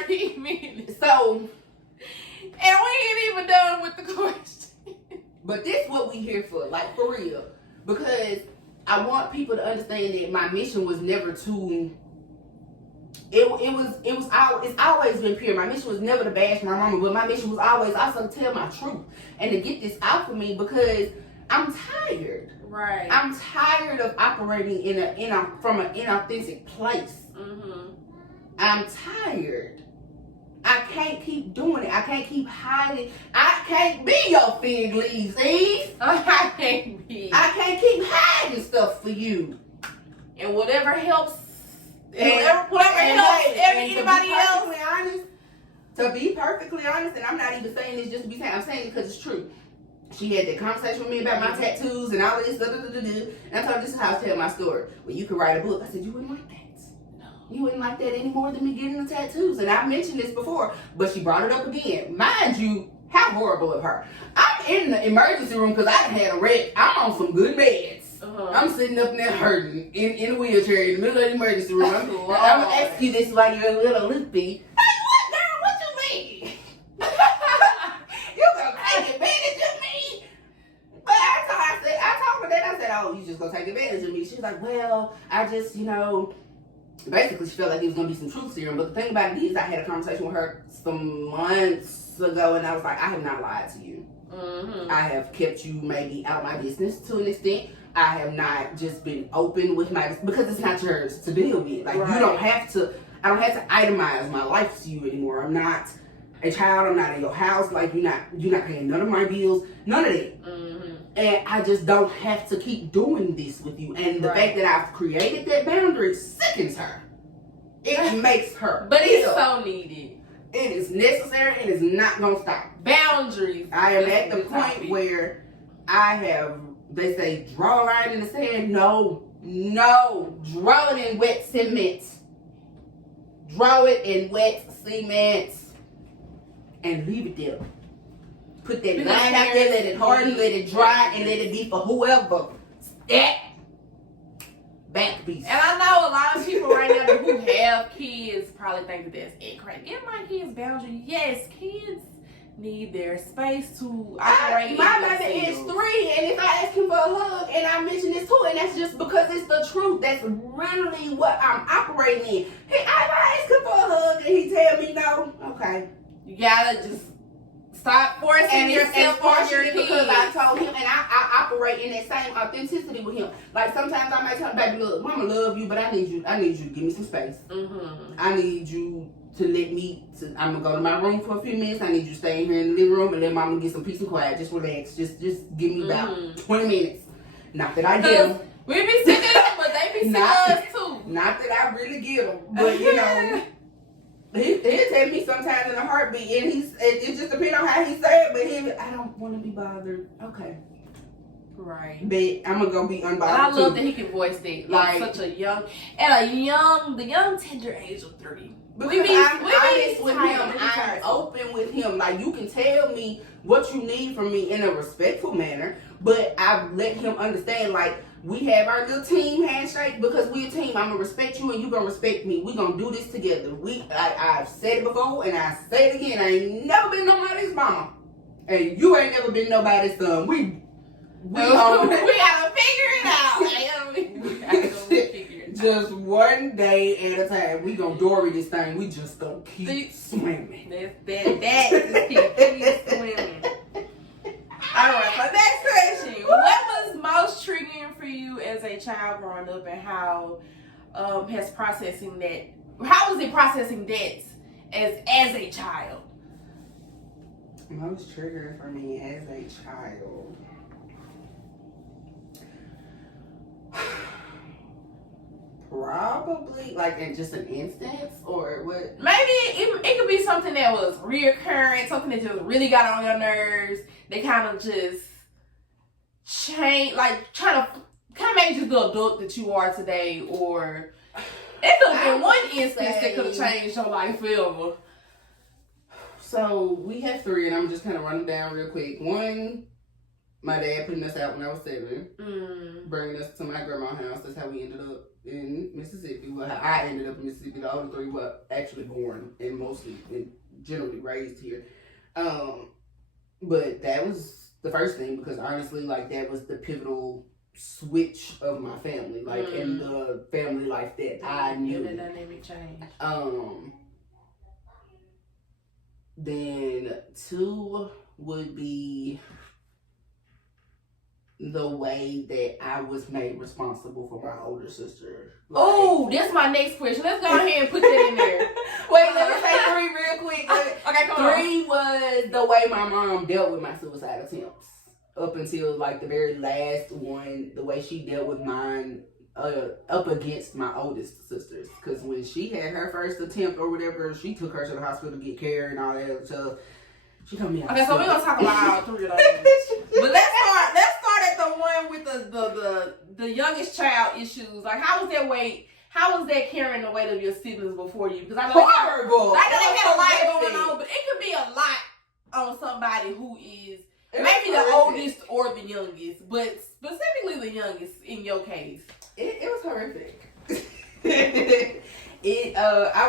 40 minutes. So, and we ain't even done with the question. But this is what we here for, like for real. Because I want people to understand that my mission was never to. It's always been pure. My mission was never to bash my mama, but my mission was always also to tell my truth and to get this out for me because I'm tired. Right. I'm tired of operating from an inauthentic place. Mm-hmm. I'm tired. I can't keep doing it. I can't keep hiding. I can't be your fig leaves, Eve. I can't be. I can't keep hiding stuff for you. And whatever helps. Whatever helps anybody else. To be perfectly honest, and I'm not even saying this just to be saying, I'm saying it because it's true. She had that conversation with me about my tattoos and all of this, and I told her this is how I tell my story. Well, you could write a book. I said, you wouldn't like that. No. You wouldn't like that any more than me getting the tattoos. And I've mentioned this before, but she brought it up again. Mind you, how horrible of her. I'm in the emergency room because I had a wreck. I'm on some good meds. I'm sitting up there hurting in a wheelchair in the middle of the emergency room. I'm going to ask you this while you're a little limpy. Hey, what, girl? What you mean? You gonna take advantage of me? But I told her that. I said, oh, you just gonna take advantage of me? She was like, well, I just, basically she felt like it was gonna be some truth serum. But the thing about it is I had a conversation with her some months ago and I was like, I have not lied to you. Mm-hmm. I have kept you maybe out of my business to an extent. I have not just been open with because it's not yours to deal with. Like, right. I don't have to itemize my life to you anymore. I'm not a child. I'm not in your house. Like, you're not paying none of my bills. None of that. Mm-hmm. And I just don't have to keep doing this with you. And the fact that I've created that boundary sickens her. It makes her. But it's so needed. It is necessary. It is not going to stop. Boundaries. I am at the point where I have, they say, draw a line in the sand. No. Draw it in wet cement. Draw it in wet cement. And leave it there. Put that line out there, let it harden, let it dry, and let it be for whoever. That back piece. And I know a lot of people right now who have kids probably think that that's it. Right? Give my kids boundaries. Yes, kids need their space to operate. My baby is 3, and if I ask him for a hug, and I mention this too, and that's just because it's the truth. That's really what I'm operating in. If I ask him for a hug and he tell me no, okay. You gotta just stop forcing yourself on your kids. Because I told him, and I operate in that same authenticity with him. Like sometimes I might tell him, baby, look, mama love you, but I need you to give me some space. Mm-hmm. I need you to let me. I'm gonna go to my room for a few minutes. I need you to stay in here in the living room and let mama get some peace and quiet. Just relax. Just give me about 20 minutes. Not that I get them. We be sick of them, but they be sick of us too. Not that I really get them, but He'll tell me sometimes in a heartbeat, and it just depends on how he say it, but I don't want to be bothered. Okay. Right. But I'm going to be unbothered. And I love that he can voice that. Like such a young, the young tender age of 30. Because I'm honest with him. I'm open with him. Like, you can tell me what you need from me in a respectful manner, but I've let him understand, like, we have our little team handshake because we're a team. I'm going to respect you and you're going to respect me. We're going to do this together. I've said it before and I say it again. I ain't never been nobody's mama. And you ain't never been nobody's son. We gotta figure it out. Just one day at a time. We gonna Dory this thing. We just gonna keep swimming. That keep swimming. Alright, so next question. What was most triggering for you as a child growing up, and how was it processing that as a child? Most triggering for me as a child. Probably like in just an instance, or what? Maybe it could be something that was reoccurring, something that just really got on your nerves. They kind of just changed, like trying to make you the adult that you are today, or it could have been one instance that could have changed your life forever. So we have 3, and I'm just kind of running down real quick. One, my dad putting us out when I was 7, bringing us to my grandma's house. That's how we ended up in Mississippi. Well, how I ended up in Mississippi. The other 3 were actually born and mostly and generally raised here. But that was the first thing, because honestly, like, that was the pivotal switch of my family, like, in the family life that I knew. The dynamic change. Then 2 would be the way that I was made responsible for my older sister. Like, oh, that's my next question. Let's go ahead and put that in there. Wait, let me say 3 real quick. Okay, come on. 3 was the way my mom dealt with my suicide attempts. Up until, like, the very last one, the way she dealt with mine up against my oldest sisters. Because when she had her first attempt or whatever, she took her to the hospital to get care and all that other stuff. She told me. Okay, so we're gonna talk about all 3 of those. But let's start at the one with the youngest child issues. Like, how was that carrying the weight of your siblings before you? Because I know horrible. I know they had a lot going on, but it could be a lot on somebody who is maybe the oldest or the youngest, but specifically the youngest in your case. It was horrific. I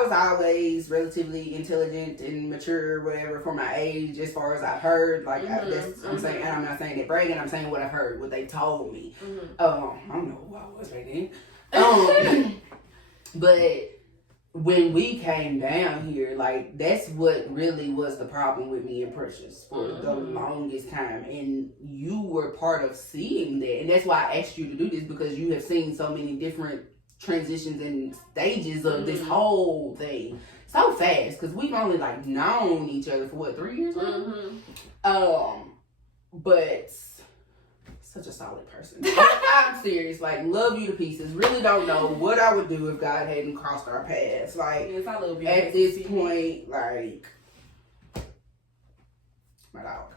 was always relatively intelligent and mature, whatever, for my age, as far as I've heard. Like, I'm saying, and I'm not saying that bragging, I'm saying what I've heard, what they told me. I don't know who I was back then. But when we came down here, like, that's what really was the problem with me and Precious for the longest time. And you were part of seeing that. And that's why I asked you to do this, because you have seen so many different transitions and stages of this whole thing so fast, because we've only, like, known each other for what, 3 years now? But such a solid person. I'm serious. Like, love you to pieces. Really don't know what I would do if God hadn't crossed our paths. Like, yes, I love you. At this point, like, my dog.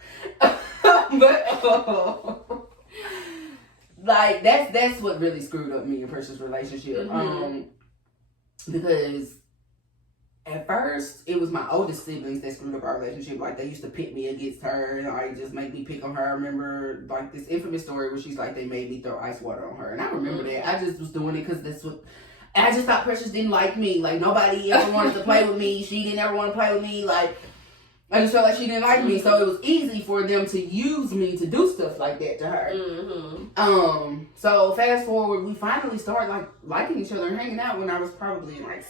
But like, that's what really screwed up me and Precious' relationship. Because at first, it was my oldest siblings that screwed up our relationship. Like, they used to pit me against her and, like, just make me pick on her. I remember, like, this infamous story where she's like, they made me throw ice water on her. And I remember that. I just was doing it because that's what... I just thought Precious didn't like me. Like, nobody ever wanted to play with me. She didn't ever want to play with me. Like, I just felt like she didn't like me. So it was easy for them to use me to do stuff like that to her. So fast forward, we finally started, like, liking each other and hanging out when I was probably in, like,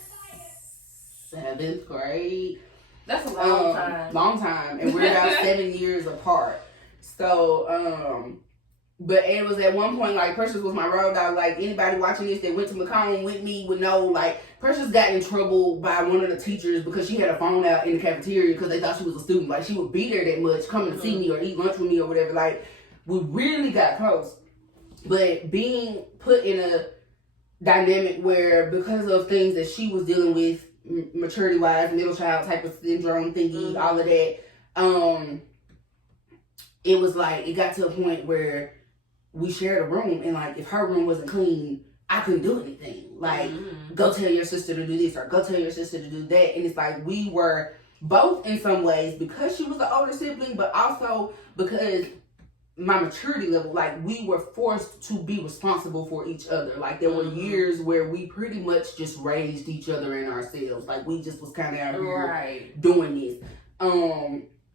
7th grade. That's a long time. Long time. And we're about 7 years apart. So, but it was at one point, like, Precious was my road dog. Like, anybody watching this that went to Macomb with me would know, like, Precious got in trouble by one of the teachers because she had a phone out in the cafeteria because they thought she was a student. Like, she would be there that much, come and see me or eat lunch with me or whatever. Like, we really got close. But being put in a dynamic where, because of things that she was dealing with, maturity-wise, middle child type of syndrome thingy, all of that, it was like, it got to a point where we shared a room, and, like, if her room wasn't clean, I couldn't do anything. Like, go tell your sister to do this, or go tell your sister to do that. And it's like, we were both in some ways, because she was the older sibling, but also because my maturity level, like, we were forced to be responsible for each other. Like, there were years where we pretty much just raised each other and ourselves. Like, we just was kind of out here doing this.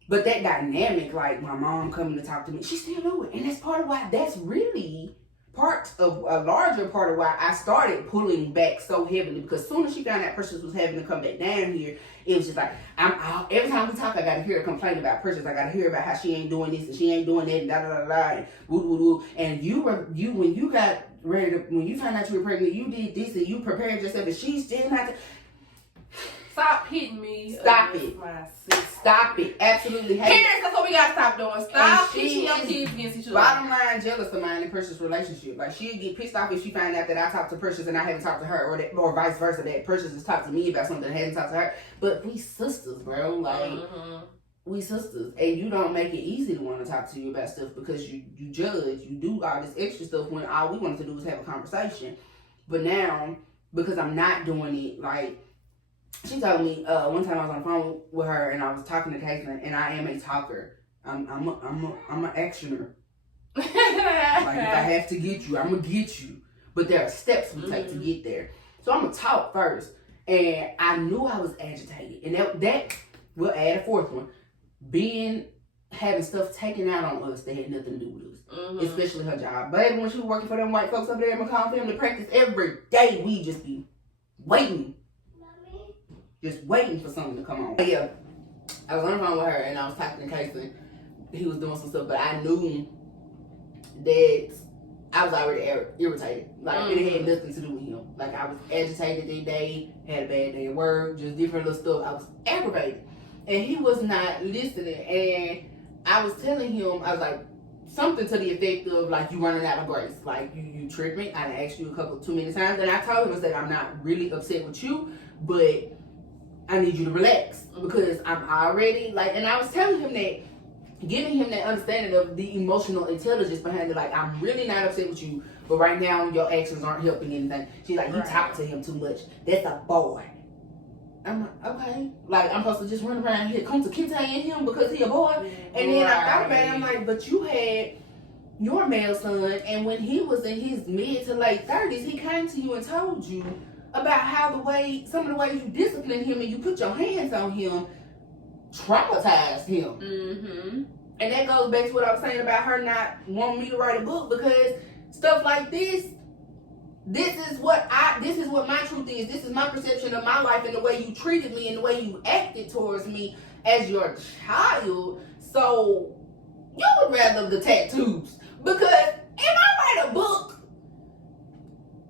But that dynamic, like, my mom coming to talk to me, she still do it. And that's part of why, that's really part of a larger part of why I started pulling back so heavily. Because as soon as she found out Precious was having to come back down here, it was just like, every time we talk, I gotta hear her complain about Precious. I gotta hear about how she ain't doing this and she ain't doing that and da da da da and woo woo woo. And when you got ready to, when you found out you were pregnant, you did this and you prepared yourself, and she still not to. Stop hitting me. Stop it. Stop it. Absolutely hate it. Parents, that's what we gotta stop doing. Stop pitching your kids against each other. Bottom line, jealous of mine and Precious' relationship. Like, she'd get pissed off if she found out that I talked to Precious and I haven't talked to her, or vice versa, that Precious has talked to me about something and hasn't talked to her. But we sisters, bro. Like, we sisters. And you don't make it easy to want to talk to you about stuff because you judge. You do all this extra stuff when all we wanted to do was have a conversation. But now, because I'm not doing it, like, she told me one time I was on the phone with her and I was talking to Caitlin, and I am a talker. I'm an actioner. Like, if I have to get you, I'm gonna get you. But there are steps we take to get there. So I'm gonna talk first. And I knew I was agitated. And that will add a fourth one. Having stuff taken out on us that had nothing to do with us. Especially her job. Baby, when she was working for them white folks up there in McCall Family Practice, every day we just be waiting. Mommy? Just waiting for something to come on. Yeah. I was on the phone with her and I was talking to Casey. He was doing some stuff, but I knew that I was already irritated. Like, it had nothing to do with him. Like, I was agitated that day, had a bad day at work, just different little stuff. I was aggravated. And he was not listening. And I was telling him, I was like, something to the effect of, like, you running out of grace. Like, you tricked me. I asked you too many times. And I told him, I said, I'm not really upset with you, but I need you to relax. Because I'm already, like, and I was telling him that, giving him that understanding of the emotional intelligence behind it. Like, I'm really not upset with you, but right now your actions aren't helping anything. She's like, you talk to him too much. That's a boy. I'm like, okay. Like, I'm supposed to just run around here, come to Kente and him because he a boy. And then I thought about it, I'm like, but you had your male son, and when he was in his mid to late 30s, he came to you and told you about how some of the ways you disciplined him and you put your hands on him traumatized him. And that goes back to what I was saying about her not wanting me to write a book, because stuff like this is what my truth is. This is my perception of my life and the way you treated me and the way you acted towards me as your child. So you would rather the tattoos, because if I write a book,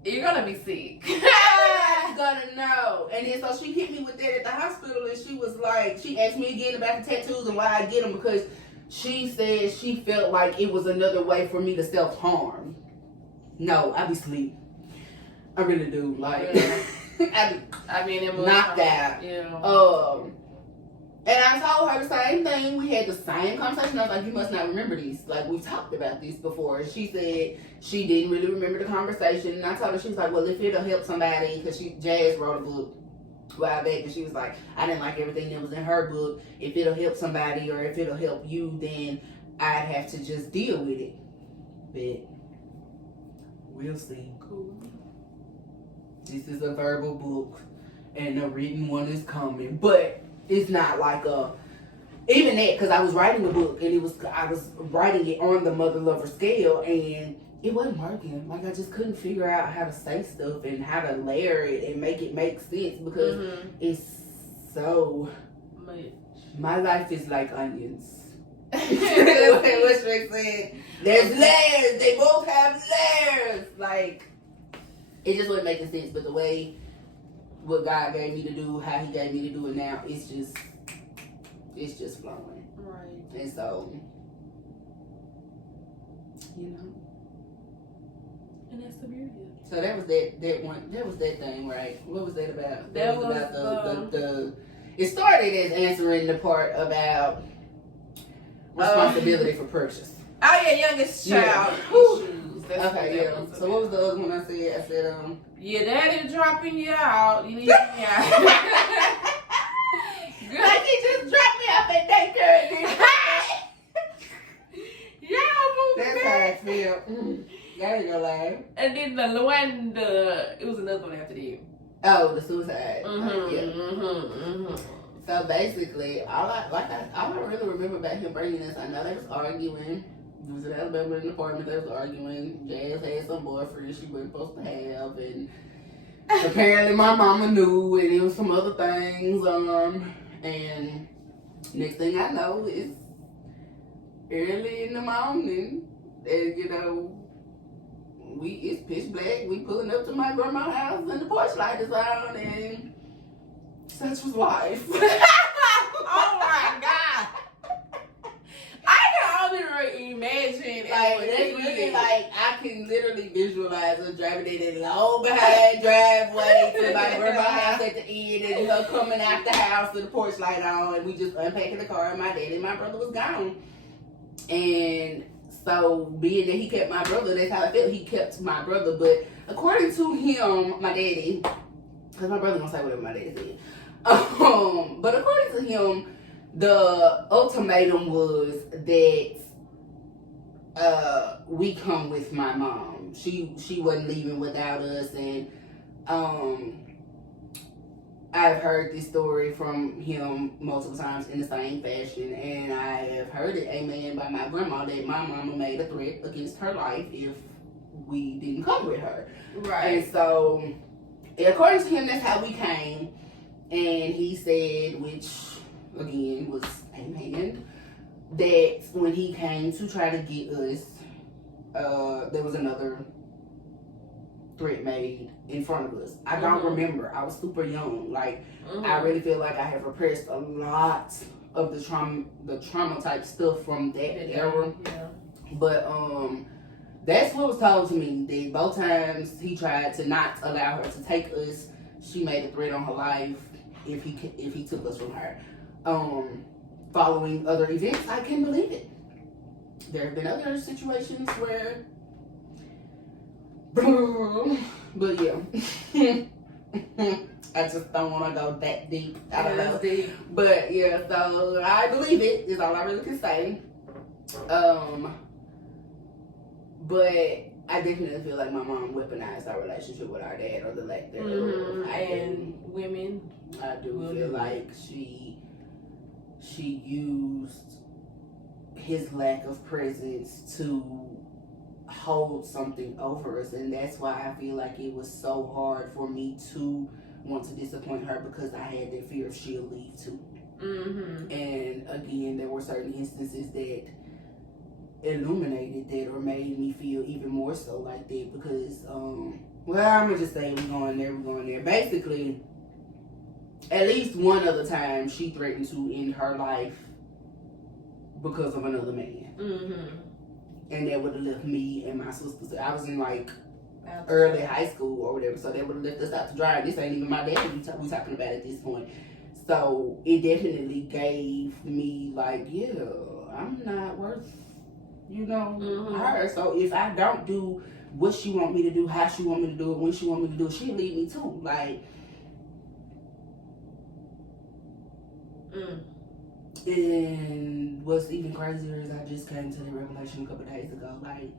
you're gonna be sick. Everybody's gonna know. And then so she hit me with that at the hospital, and she was like, she asked me again about the tattoos and why I get them, because she said she felt like it was another way for me to self-harm. No, I be asleep. I really do. Like, I be knocked out. Yeah. And I told her the same thing. We had the same conversation. I was like, you must not remember these. Like, we've talked about this before. And she said she didn't really remember the conversation. And I told her, she was like, well, if it'll help somebody, because Jazz wrote a book a while back, and she was like, I didn't like everything that was in her book. If it'll help somebody or if it'll help you, then I'd have to just deal with it. But we'll see. Cool. This is a verbal book, and a written one is coming. But it's not like even that, because I was writing a book, and I was writing it on the mother lover scale, and it wasn't working. Like, I just couldn't figure out how to say stuff and how to layer it and make it make sense, because it's so much. My life is like onions. That's what Shrek said. There's layers. They both have layers. Like, it just wasn't making sense. But the way what God gave me to do, how He gave me to do it now, it's just flowing. Right. And so, you know. And that's the beauty of it. So that was that one. That was that thing, right? What was that about? That was was about the. It started as answering the part about responsibility for purchase. Oh yeah, youngest child issues. That's Okay, yeah. So what was the other one I said? I said your daddy dropping you out. You need to be out. Like, he just dropped me off at daycare. That's how I feel. I ain't gonna lie. And then it was another one after that. Oh, the suicide. So basically, all I really remember about him bringing us, I know they was arguing. It was in Alabama in the apartment. They was arguing. Jazz had some boyfriend she wasn't supposed to have, and apparently my mama knew, and it was some other things. And next thing I know, it's early in the morning, and you know, it's pitch black. We pulling up to my grandma's house, and the porch light is on, and such was life. Oh my God! I can only imagine. Like, that's really like, I can literally visualize her driving in that long behind driveway to my grandma's house at the end, and her coming out the house with the porch light on, and we just unpacking the car, and my daddy and my brother was gone. And so, being that he kept my brother, that's how I felt. He kept my brother, but according to him, my daddy, because my brother gonna say whatever my daddy said. But according to him, the ultimatum was that we come with my mom. She wasn't leaving without us, and I've heard this story from him multiple times in the same fashion, and I have heard it, amen, by my grandma that my mama made a threat against her life if we didn't come with her. Right. And so, according to him, that's how we came. And he said, which again was amen, that when he came to try to get us, there was another threat made in front of us. I don't remember. I was super young. Like, I really feel like I have repressed a lot of the trauma type stuff from that era. Yeah. But that's what was told to me. That both times he tried to not allow her to take us, she made a threat on her life if he took us from her. Following other events, I can't believe it. There have been other situations where, but yeah, I just don't want to go that deep. I don't know. Deep. But yeah, so I believe it is all I really can say. But I definitely feel like my mom weaponized our relationship with our dad, or the lack thereof. And women, I do feel like she used his lack of presence to hold something over us, and that's why I feel like it was so hard for me to want to disappoint her, because I had that fear of she'll leave too. And again, there were certain instances that illuminated that or made me feel even more so like that, because well, I'm gonna just say we're going there. Basically, at least one other time she threatened to end her life because of another man. And that would have left me and my sisters. I was in like early high school or whatever, so they would have left us out to dry. This ain't even my dad we talking about at this point. So it definitely gave me like, yeah, I'm not worth, her. So if I don't do what she want me to do, how she want me to do it, when she want me to do it, she'll leave me too. Like, and what's even crazier is I just came to the revelation a couple of days ago. Like,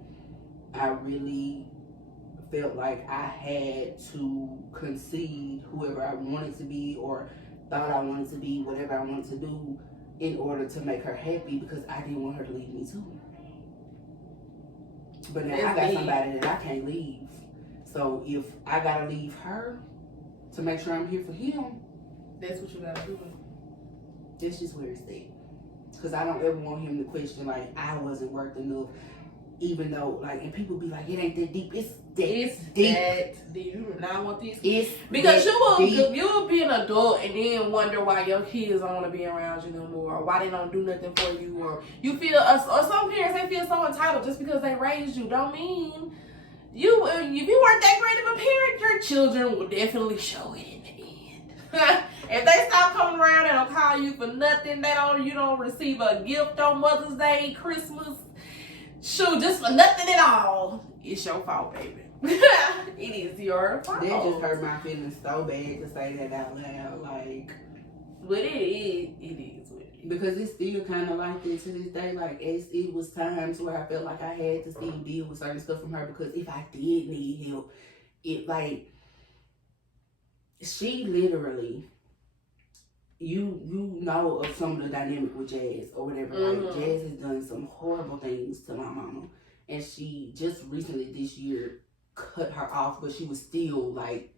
I really felt like I had to concede whoever I wanted to be, or thought I wanted to be, whatever I wanted to do, in order to make her happy, because I didn't want her to leave me too. But now I got somebody that I can't leave. So if I gotta leave her to make sure I'm here for him, that's what you gotta do. That's just where it's at. Because I don't ever want him to question, like, I wasn't worth enough. Even though, like, and people be like, it ain't that deep. It's deep. That deep. You do not want this. It's because you'll be an adult and then wonder why your kids don't want to be around you no more, or why they don't do nothing for you, or you feel, or some parents, they feel so entitled just because they raised you. Don't mean if you weren't that great of a parent, your children will definitely show it in the end. If they stop coming around and don't call you for nothing, you don't receive a gift on Mother's Day, Christmas, shoot, just for nothing at all, it's your fault, baby. It is your fault. That just hurt my feelings so bad to say that out loud, like. But it is what it is. Because it's still kind of like this to this day. Like, it was times where I felt like I had to still deal with certain stuff from her, because if I did need help, it, like, she literally, you know of some of the dynamic with Jazz or whatever. Like, Jazz has done some horrible things to my mama, and she just recently this year cut her off, but she was still like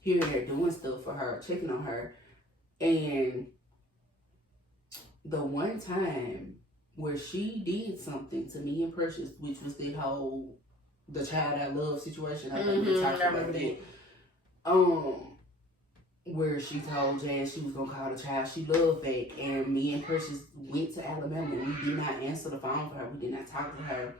here and there doing stuff for her, checking on her. And the one time where she did something to me and Precious, which was the whole the child I love situation, I think we talked about that. Where she told Jazz she was gonna call the child she loved back, and me and Precious went to Alabama. We did not answer the phone for her. We did not talk to her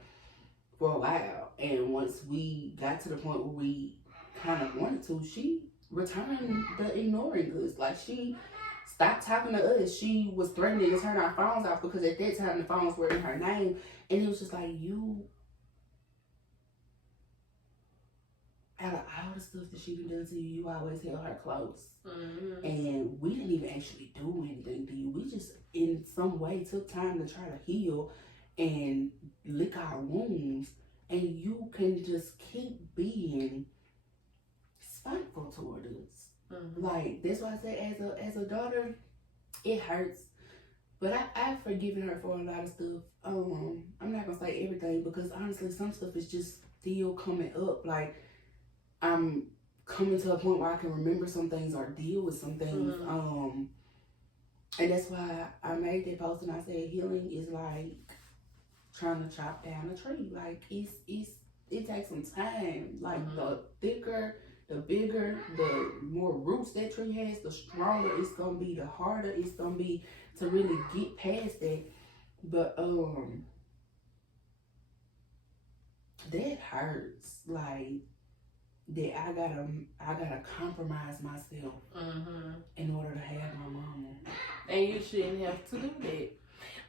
for a while. And once we got to the point where we kind of wanted to, she returned the ignoring us. Like, she stopped talking to us. She was threatening to turn our phones off, because at that time the phones were in her name. And it was just like, you, out of all the stuff that she done to you, you always held her close. And we didn't even actually do anything to you. We just, in some way, took time to try to heal. And lick our wounds, and you can just keep being spiteful toward us. Mm-hmm. Like, that's why I say as a daughter, it hurts. But I've forgiven her for a lot of stuff. I'm not gonna say everything, because honestly, some stuff is just still coming up. Like, I'm coming to a point where I can remember some things or deal with some things. Mm-hmm. And that's why I made that post and I said healing is like trying to chop down a tree. Like, it takes some time. Like, the thicker, the bigger, the more roots that tree has, the stronger it's gonna be, the harder it's gonna be to really get past that. But that hurts. Like, that I gotta compromise myself in order to have my mama. And you shouldn't have to do that.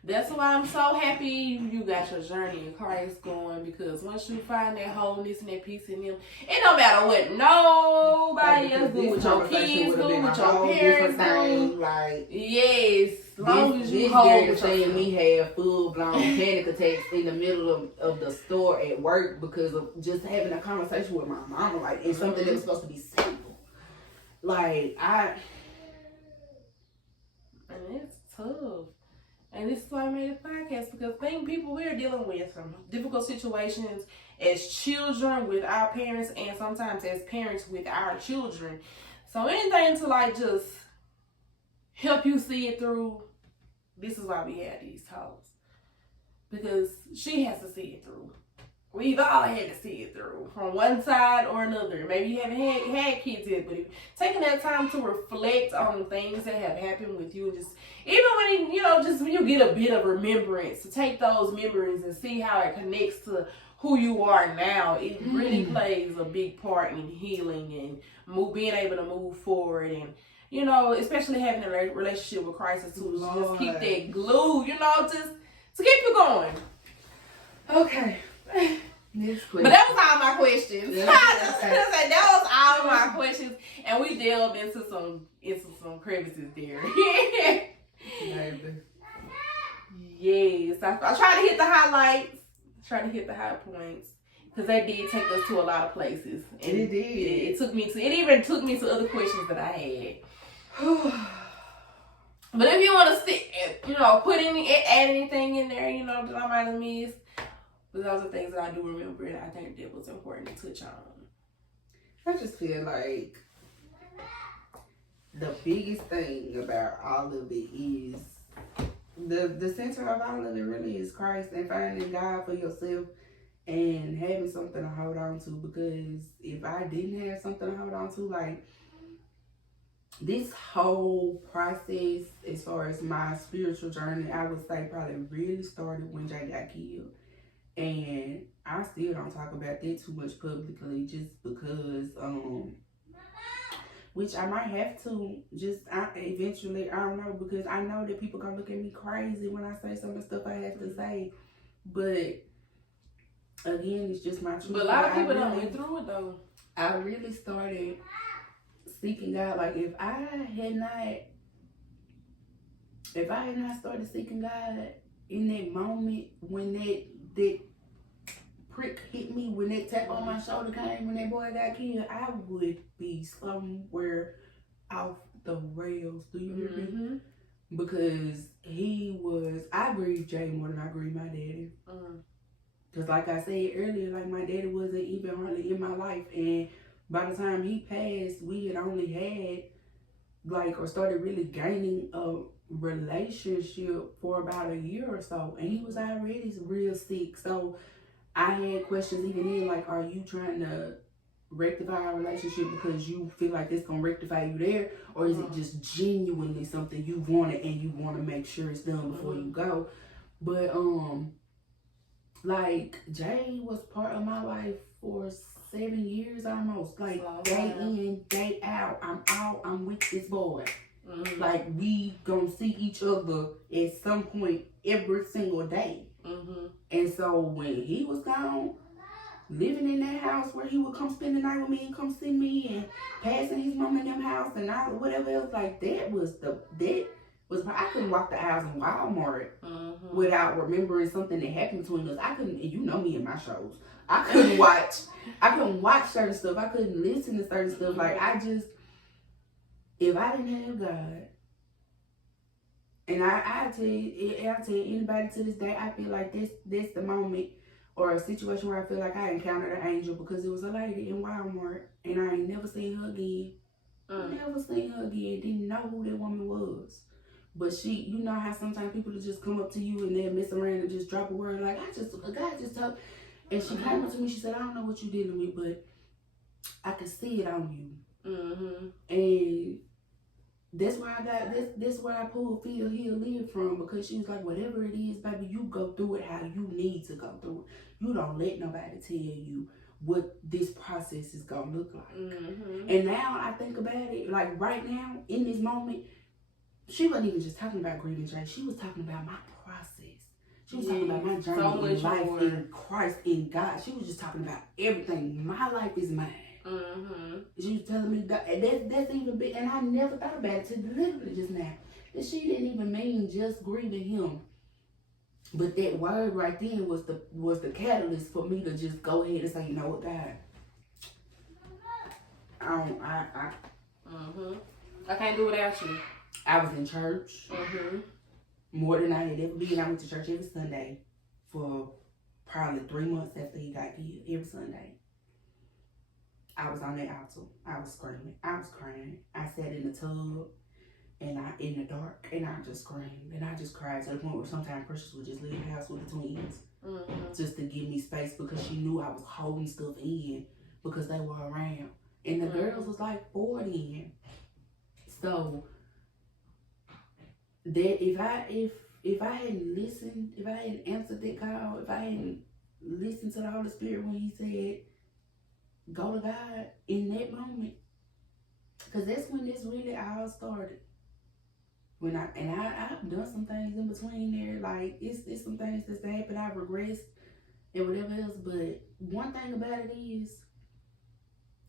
That's why I'm so happy you got your journey in Christ going, because once you find that wholeness and that peace in Him, it don't matter what nobody else do, what your kids do, what your parents do. Like, yes, as long as you hold with saying me have full blown panic attacks in the middle of the store at work because of just having a conversation with my mama, like, it's something that was supposed to be simple. Like, and it's tough. And this is why I made a podcast, because we're dealing with some difficult situations as children with our parents, and sometimes as parents with our children. So anything to like just help you see it through, this is why we have these talks. Because she has to see it through. We've all had to see it through from one side or another. Maybe you haven't had kids yet, but taking that time to reflect on things that have happened with you, just even when just when you get a bit of remembrance, to take those memories and see how it connects to who you are now, it really plays a big part in healing and being able to move forward, and especially having a relationship with Christ too. Just keep that glue, just to keep you going. Okay. Next question. But that was all my questions. Yeah, that was all my questions, and we delved into some crevices there. Maybe. Yes, I tried to hit the highlights, trying to hit the high points, because they did take us to a lot of places. And it did. It even took me to other questions that I had. But if you want to add anything in there, that I might have missed. But those are things that I do remember, and I think that was important to touch on. I just feel like the biggest thing about all of it is the center of all of it really is Christ, and finding God for yourself and having something to hold on to. Because if I didn't have something to hold on to, like, this whole process as far as my spiritual journey, I would say probably really started when Jay got killed. And I still don't talk about that too much publicly, just because, which I might have to eventually, I don't know, because I know that people gonna look at me crazy when I say some of the stuff I have to say. But again, it's just my truth. But a lot of people don't went through it though. I really started seeking God. Like, if I had not started seeking God in that moment when that prick hit me, when that tap on my shoulder came, when that boy got killed, I would be somewhere off the rails. Do you hear me? Because I grieved Jay more than I grieved my daddy. Because like I said earlier, like, my daddy wasn't even hardly in my life. And by the time he passed, we had only had, or started really gaining a relationship for about a year or so. And he was already real sick. So I had questions even then, like, are you trying to rectify our relationship because you feel like it's going to rectify you there? Or is it just genuinely something you wanted and you want to make sure it's done before you go? But, like, Jay was part of my life for 7 years almost. Like, day in, day out. I'm with this boy. Like, we gonna see each other at some point every single day. And so when he was gone, living in that house where he would come spend the night with me and come see me, and passing his mom in them house and all whatever else, like, that was was I couldn't walk the aisles in Walmart without remembering something that happened between us. I couldn't, and you know me and my shows. I couldn't watch certain stuff. I couldn't listen to certain stuff. Like if I didn't have God, and I tell anybody to this day, I feel like this the moment or a situation where I feel like I encountered an angel, because it was a lady in Walmart and I ain't never seen her again. Never seen her again. Didn't know who that woman was. But she, you know how sometimes people will just come up to you and they'll mess around and just drop a word like, God just told. And she came up to me, she said, I don't know what you're dealing with, but I can see it on you. And that's why that's where I pulled Feel, Heal, Live from, because she was like, whatever it is, baby, you go through it how you need to go through it. You don't let nobody tell you what this process is gonna look like. And now I think about it, like right now, in this moment, she wasn't even just talking about grieving Jay. She was talking about my process. She was talking about my journey in life, in Christ, in God. She was just talking about everything. My life is mine. She was telling me that's even big, and I never thought about it till literally just now. That she didn't even mean just grieving him, but that word right then was the catalyst for me to just go ahead and say, you know what, God, I can't do without you. I was in church more than I had ever been. I went to church every Sunday for probably 3 months after he got killed. Every Sunday. I was on that altar. I was screaming. I was crying. I sat in the tub and in the dark, and I just screamed. And I just cried to the point where sometimes Precious would just leave the house with the twins just to give me space, because she knew I was holding stuff in because they were around. And the girls was like 4 then. So that if I hadn't listened, if I hadn't answered that call, if I hadn't listened to the Holy Spirit when he said, go to God in that moment, because that's when this really all started. When I've done some things in between there, like it's some things that's happened, I've regressed and whatever else. But one thing about it is,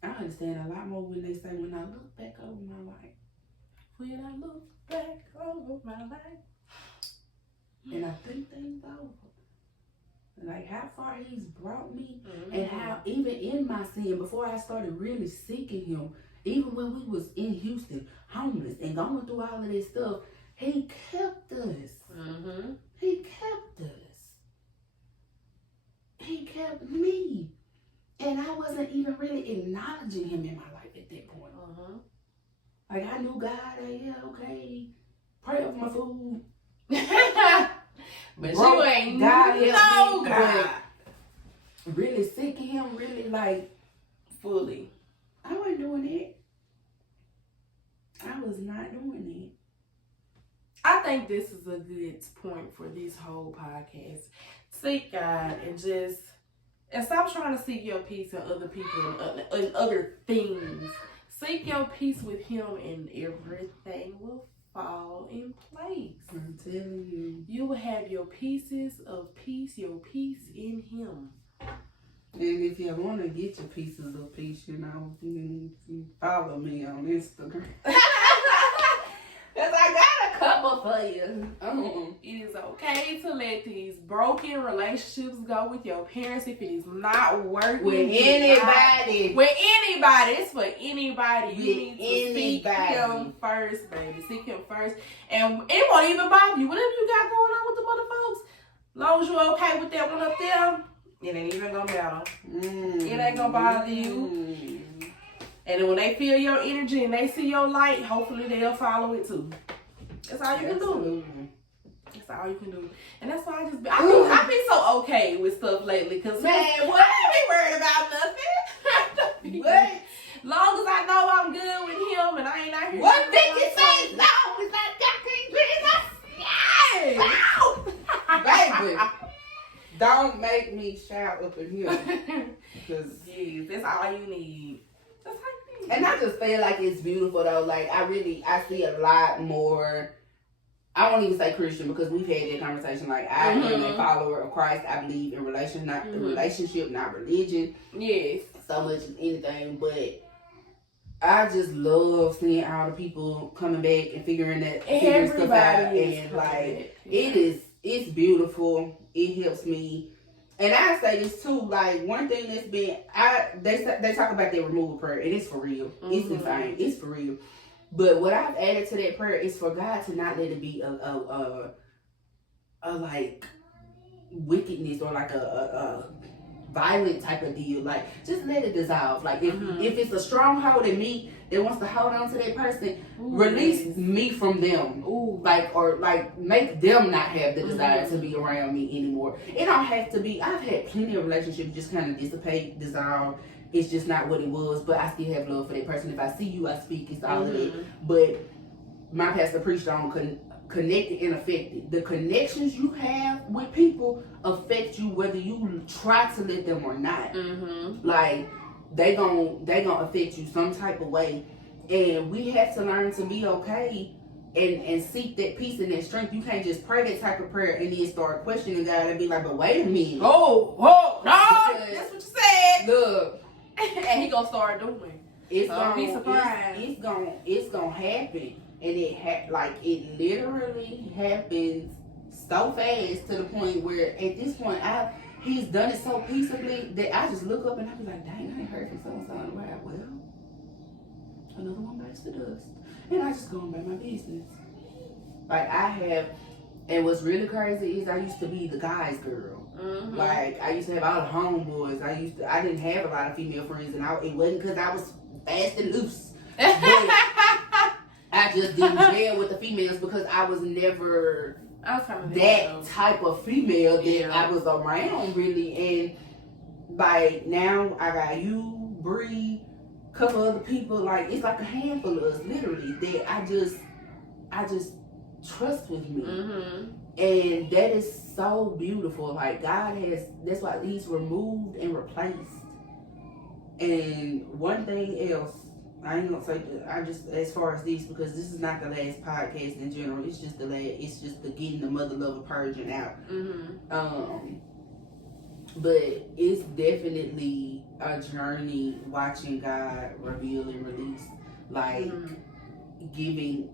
I understand a lot more when they say, when I look back over my life. When I look back over my life, and I think things over. Like how far he's brought me, and how even in my sin, before I started really seeking him, even when we was in Houston, homeless and going through all of this stuff, he kept us. He kept us. He kept me. And I wasn't even really acknowledging him in my life at that point. Like I knew God, okay, pray over my food. But you ain't God no God. Really seeking him, really like fully. I wasn't doing it. I was not doing it. I think this is a good point for this whole podcast. Seek God and stop trying to seek your peace in other people and other things. Seek your peace with him, and everything will fall in place. I'm telling you. You will have your pieces of peace, your peace in him. And if you want to get your pieces of peace, you follow me on Instagram. Because I got a couple for you. It is okay to let these broken relationships go with your parents if it is not working. With anybody. With anybody. It's for anybody. You need to seek anybody. him first, baby. Seek him first. And it won't even bother you. Whatever you got going on with the other folks, as long as you're okay with that one up there, it ain't even gonna matter. It ain't gonna bother you. And then when they feel your energy and they see your light, hopefully they'll follow it too. That's all you can do. That's all you can do. And that's why I be so okay with stuff lately. Because, man, what? I ain't worried about nothing. What? Long as I know I'm good with him and I ain't out here. What did you say? No, it's not got Baby, don't make me shout up in here. Because yes, that's all you need. That's all you need. And I just feel like it's beautiful though. Like I see a lot more. I won't even say Christian, because we've had that conversation. Like I am a follower of Christ. I believe in relationship, not religion. Yes. So much as anything, but I just love seeing all the people coming back and figuring stuff out. And like it's beautiful. It helps me. And I say this too, like one thing that's been they talk about their removal prayer, and it's for real. It's insane. It's for real. But what I've added to that prayer is for God to not let it be a like wickedness or like a violent type of deal. Like just let it dissolve. Like if it's a stronghold in me that wants to hold on to that person, release me from them. Like or like make them not have the desire to be around me anymore. It don't have to be. I've had plenty of relationships just kind of dissipate, dissolve. It's just not what it was, but I still have love for that person. If I see you, I speak. It's all of it. But my pastor preached on connected and affected. The connections you have with people affect you whether you try to let them or not. Like they gonna affect you some type of way, and we have to learn to be okay and seek that peace and that strength. You can't just pray that type of prayer and then start questioning God and be like, but wait a minute. No, that's what you said. Look, and he gonna start doing. It's so gonna be surprised. It's gonna happen. And it literally happens so fast to the point where at this point he's done it so peaceably that I just look up and I be like, dang, I ain't heard from so and so in a while. Well, another one bites the dust. And I just go about my business. Like I have, and what's really crazy is I used to be the guy's girl. Like I used to have all the homeboys. I didn't have a lot of female friends, and it wasn't because I was fast and loose. But I just didn't gel with the females because I was never that type of female that I was around really. And like now I got you, Bree, a couple other people. Like it's like a handful of us literally that I just trust with me. And that is so beautiful. Like God that's why he's removed and replaced. And one thing else, I ain't gonna say I just as far as this because this is not the last podcast in general. It's just the getting the mother lover purging out. But it's definitely a journey watching God reveal and release. Like giving.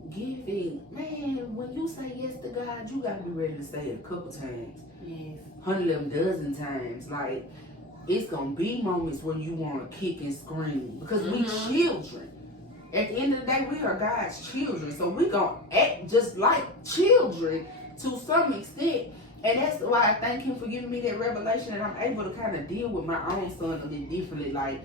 Man, when you say yes to God, you gotta be ready to say it a couple times. Yes. 100 of them dozen times. Like it's gonna be moments when you want to kick and scream because we children. At the end of the day, we are God's children, so we gonna act just like children to some extent. And that's why I thank him for giving me that revelation, and I'm able to kind of deal with my own son a little differently. Like,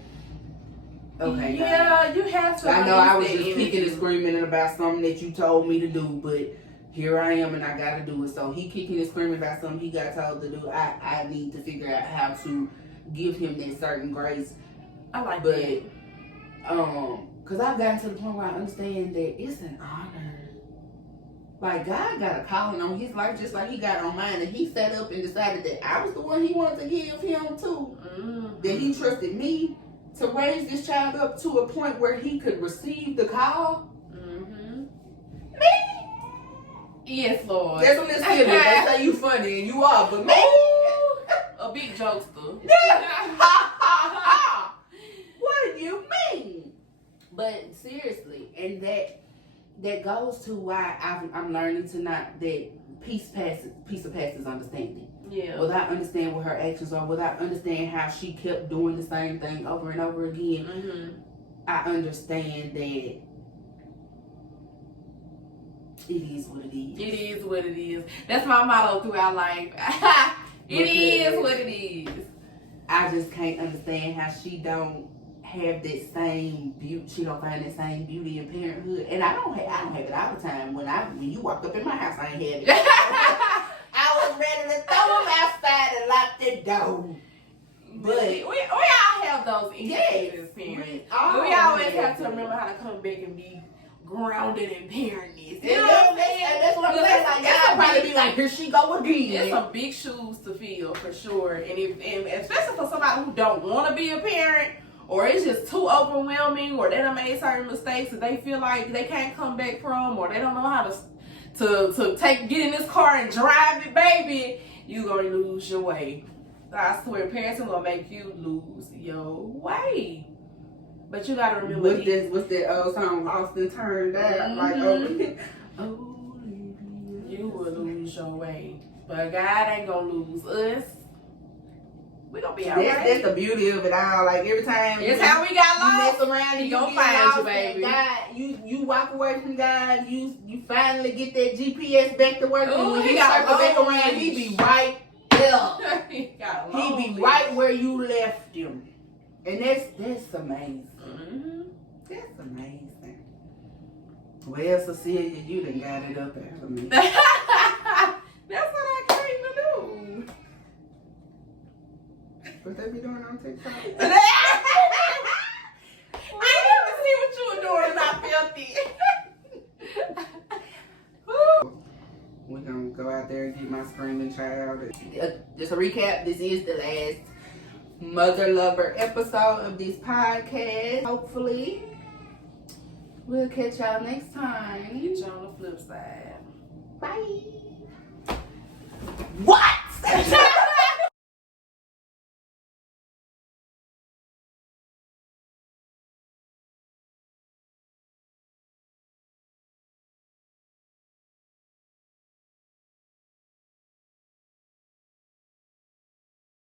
okay, yeah, God, you have to. I know I was just kicking and screaming about something that you told me to do, but here I am and I gotta do it. So he kicking and screaming about something he got told to do. I need to figure out how to give him that certain grace. I like that. Because I've gotten to the point where I understand that it's an honor. Like God got a calling on his life just like he got on mine, and he sat up and decided that I was the one he wanted to give him to. That he trusted me to raise this child up to a point where he could receive the call. Me? Yes, Lord. That's what it's feeling. They say you funny and you are, but me? A big jokester. What do you mean? But seriously, and that goes to why I'm learning to not that peace surpasses understanding. Yeah. Without understanding what her actions are, without understanding how she kept doing the same thing over and over again, I understand that it is what it is. It is what it is. That's my motto throughout life. It is what it is. I just can't understand how she don't have that same beauty. She don't find that same beauty in parenthood, and I don't have it all the time. When you walked up in my house, I ain't had it. I was ready to throw them outside and lock the door. But we all have those issues as parents. We always have to remember how to come back and be grounded in parentness. You know what I'm saying? That's what I'm saying. Like, y'all probably be like, here she go again. It's some big shoes to fill for sure, and especially for somebody who don't want to be a parent, or it's just too overwhelming, or they done made certain mistakes that they feel like they can't come back from, or they don't know how to get in this car and drive it, baby. You gonna lose your way. I swear, parents are gonna make you lose your way. But you gotta remember, what's that old song, Lost and Turned Out? Like, you will lose your way. But God ain't gonna lose us. We gonna be alright. That's the beauty of it all. Like every time it's how we got lost. You mess around and He you gonna get find lost, you, baby. God, you walk away from God. You finally get that GPS back to work. And when he he got circle back long around, he leash. be right there. he He be right where you left him, and that's amazing. Mm-hmm. That's amazing. Well, Cecilia, you done got it up there for me. That's what I came to do. What they be doing on TikTok? I didn't even see what you were doing and I felt it. We're gonna go out there and get my screaming child. Just a recap, this is the last Mother Lover episode of this podcast. Hopefully, we'll catch y'all next time. Get you on the flip side. Bye. What?